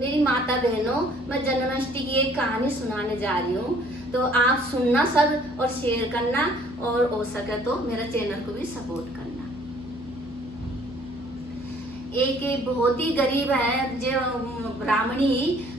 मेरी माता बहनों, मैं जन्माष्टमी की एक कहानी सुनाने जा रही हूँ, तो आप सुनना सब और शेयर करना, और हो सके तो मेरा चैनल को भी सपोर्ट करना। एक बहुत ही गरीब है जो ब्राह्मणी,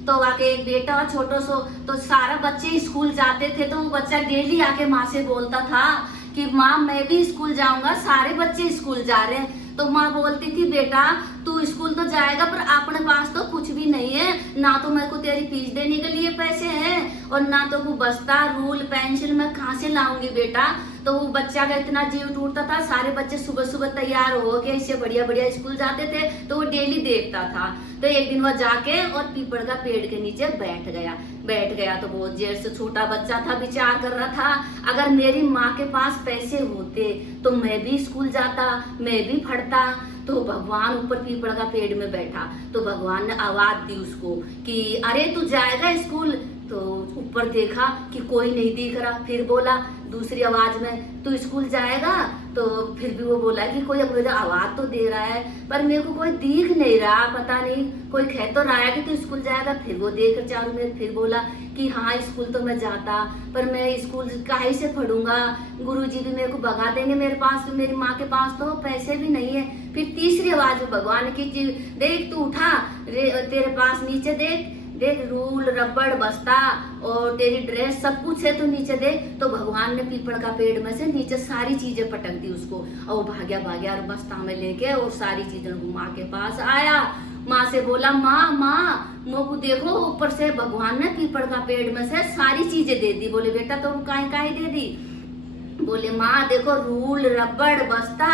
तो आके एक बेटा छोटो सो, तो सारा बच्चे स्कूल जाते थे, तो वो बच्चा डेली आके माँ से बोलता था कि माँ मैं भी स्कूल जाऊंगा, सारे बच्चे स्कूल जा रहे हैं। तो माँ बोलती थी बेटा तू स्कूल तो जाएगा पर अपने पास तो कुछ भी नहीं है, ना तो मेरे को तेरी फीस देने के लिए पैसे हैं और ना तो वो बस्ता रूल पेंसिल मैं कहाँ से लाऊंगी बेटा। तो वो बच्चा का इतना जीव टूटता था। सारे बच्चे सुबह सुबह तैयार हो के इससे बढ़िया बढ़िया स्कूल जाते थे, तो वो डेली देखता था। तो एक दिन वह जाके और पीपल का पेड़ के नीचे बैठ गया तो बहुत देर से छोटा बच्चा था, विचार कर रहा था अगर मेरी माँ के पास पैसे होते तो मैं भी स्कूल जाता, मैं भी पढ़ता। तो भगवान ऊपर पीपल का पेड़ में बैठा, तो भगवान ने आवाज दी उसको कि अरे तू जाएगा स्कूल। तो ऊपर देखा कि कोई नहीं दिख रहा, फिर बोला दूसरी आवाज में तू स्कूल जाएगा। तो फिर भी वो बोला कि कोई अब मुझे आवाज तो दे रहा है पर मेरे को कोई दिख नहीं रहा, पता नहीं कोई कह तो रहा है कि तू स्कूल जाएगा। फिर वो देख चारों में फिर बोला कि हाँ स्कूल तो मैं जाता, पर मैं स्कूल काहे से पढ़ूंगा, गुरुजी भी मेरे को भगा देंगे, मेरे पास मेरी माँ के पास तो पैसे भी नहीं है। फिर तीसरी आवाज में भगवान की देख तू उठा, तेरे पास नीचे देख रूल रबड़ बस्ता और तेरी ड्रेस सब कुछ है, तो नीचे देख। तो भगवान ने पीपल का पेड़ में से नीचे सारी चीजें पटक दी उसको, और वो भाग्या और बस्ता में लेके और सारी चीजें माँ के पास आया। माँ से बोला माँ मोको देखो, ऊपर से भगवान ने पीपल का पेड़ में से सारी चीजें दे दी। बोले बेटा तो काहे दे दी। बोले माँ देखो रूल रबड़ बस्ता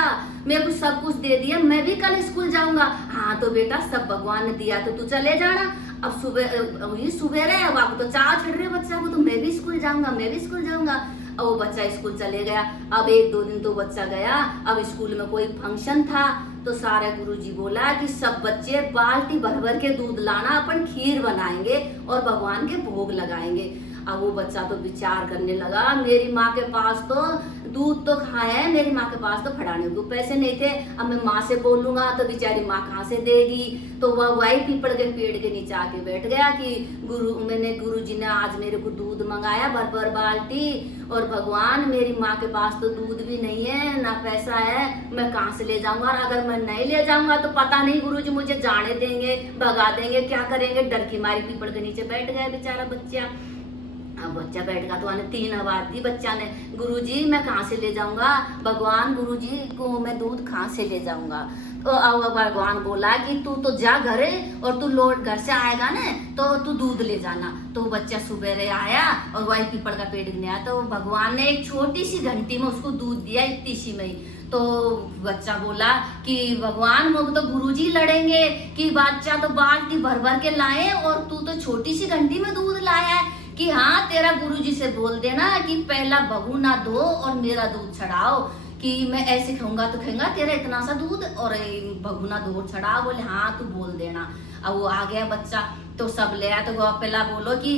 मेरे को सब कुछ दे दिया, मैं भी कल स्कूल जाऊंगा। हाँ तो बेटा सब भगवान ने दिया तो तू चले जाना। अब सुबह रहे, अब आपको तो चाव चढ़ रहे बच्चा को, तो मैं भी स्कूल जाऊंगा। अब वो बच्चा स्कूल चले गया। अब एक दो दिन तो बच्चा गया, अब स्कूल में कोई फंक्शन था, तो सारे गुरुजी बोला कि सब बच्चे बाल्टी भर भर के दूध लाना, अपन खीर बनाएंगे और भगवान के भोग लगाएंगे। अब वो बच्चा तो विचार करने लगा मेरी माँ के पास तो दूध तो खाए है, मेरी माँ के पास तो फड़ाने को पैसे नहीं थे, अब मैं माँ से बोलूंगा तो बेचारी माँ कहाँ से देगी। तो वह वही पीपल के पेड़ के नीचे आके बैठ गया कि गुरुजी ने आज मेरे को दूध मंगाया भर भर बाल्टी, और भगवान मेरी माँ के पास तो दूध भी नहीं है ना पैसा है, मैं कहाँ से ले जाऊंगा, और अगर मैं नहीं ले जाऊंगा तो पता नहीं गुरुजी मुझे जाने देंगे भगा देंगे, क्या करेंगे। डर की मारी पीपल के नीचे बैठ गया बेचारा बच्चा। अब बच्चा बैठ गया तो तीन आवाज दी बच्चा ने, गुरुजी मैं कहाँ से ले जाऊंगा, भगवान गुरुजी को मैं दूध कहाँ से ले जाऊंगा। तो अब भगवान बोला कि तू तो जा घरे और तू लौट घर से आएगा ना तो तू दूध ले जाना। तो बच्चा सुबह आया और वही पीपल का पेड़ गिने आया, तो भगवान ने एक छोटी सी घंटी में उसको दूध दिया, इतनी सी में ही। तो बच्चा बोला कि भगवान मुझे तो गुरुजी लड़ेंगे कि बच्चा तो बाल्टी भर भर के लाए और तू तो छोटी सी घंटी में दूध लाया है, कि हाँ तेरा गुरुजी से बोल देना कि पहला भगुना धो और मेरा दूध चढ़ाओ, कि मैं ऐसे खाऊंगा तो खाऊंगा तेरा इतना सा दूध और भगुना दूध चढ़ाओ। बोले हाँ तू बोल देना। अब वो आ गया बच्चा, तो सब ले आया। तो पहला बोलो कि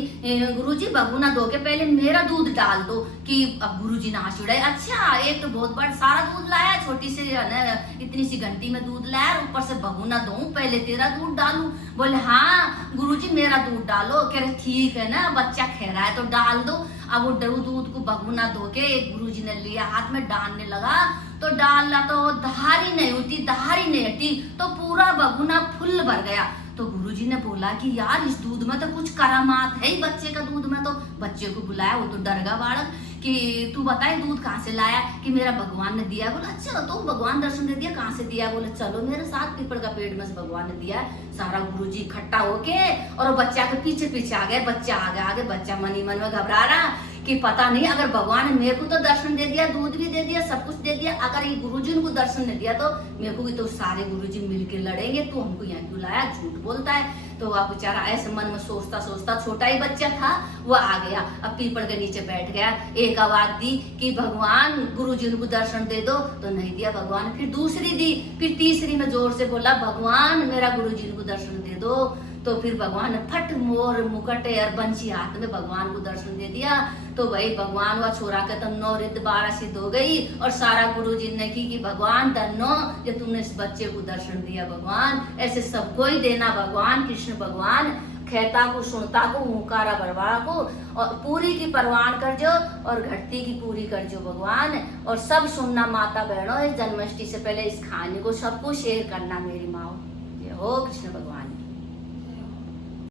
गुरुजी भगुना धो के पहले मेरा दूध डाल दो, कि अब गुरुजी ना हंस उड़ाए, अच्छा एक तो बहुत बड़ा सारा दूध लाया, छोटी सी इतनी सी घंटी में दूध लाया, ऊपर से भगुना दूं पहले तेरा दूध डालूं। बोले हाँ गुरुजी मेरा दूध डालो। कह रहे ठीक है ना, बच्चा कह रहा है तो डाल दो। अब वो दूध को भगुना धो के गुरुजी ने लिया, हाथ में डालने लगा, तो डालना तो धारी नहीं हटी, तो पूरा भगुना फुल भर गया। तो गुरुजी ने बोला कि यार इस दूध में तो कुछ करामात है ही, बच्चे का दूध में। तो बच्चे को बुलाया, वो तो डर गया बालक कि तू बताए दूध कहाँ से लाया, कि मेरा भगवान ने दिया। बोला अच्छा तो भगवान दर्शन दे दिया, कहाँ से दिया। बोले चलो मेरे साथ, पीपल का पेड़ में से भगवान ने दिया। सारा गुरुजी इकट्ठा होके और बच्चा के पीछे पीछे आ गए। बच्चा आगे बच्चा मनी मन में घबरा रहा कि पता नहीं अगर भगवान ने मेरे को तो दर्शन दे दिया, दूध भी दे दिया, सब कुछ दे दिया, अगर ये गुरुजी को दर्शन दे दिया तो मेरे को भी तो सारे गुरुजी मिलके लड़ेंगे, तो हमको यहाँ क्यों लाया, झूठ बोलता है। तो वह बेचारा ऐसे मन में सोचता छोटा ही बच्चा था, वो आ गया, अब पीपल के नीचे बैठ गया। एक आवाज दी कि भगवान गुरुजी को दर्शन दे दो, तो नहीं दिया भगवान। फिर दूसरी दी, फिर तीसरी में जोर से बोला भगवान मेरा गुरुजी को दर्शन दे दो, तो फिर भगवान ने फट मोर मुकुट और बंसी हाथ में भगवान को दर्शन दे दिया। तो भाई भगवान व छोरा के तब 9 रिद्ध 12 सिद्ध हो गई और सारा गुरु जी ने की कि भगवान धन्नो जो तुमने इस बच्चे को दर्शन दिया भगवान, ऐसे सबको ही देना भगवान। कृष्ण भगवान कहता को सुनता को हुंकारा भरवा को और पूरी की परवान कर जो और घटती की पूरी कर जो भगवान। और सब सुनना माता बहनों, इस जन्माष्टमी से पहले इस कहानी को सबको शेयर करना मेरी माँ। जय हो कृष्ण भगवान।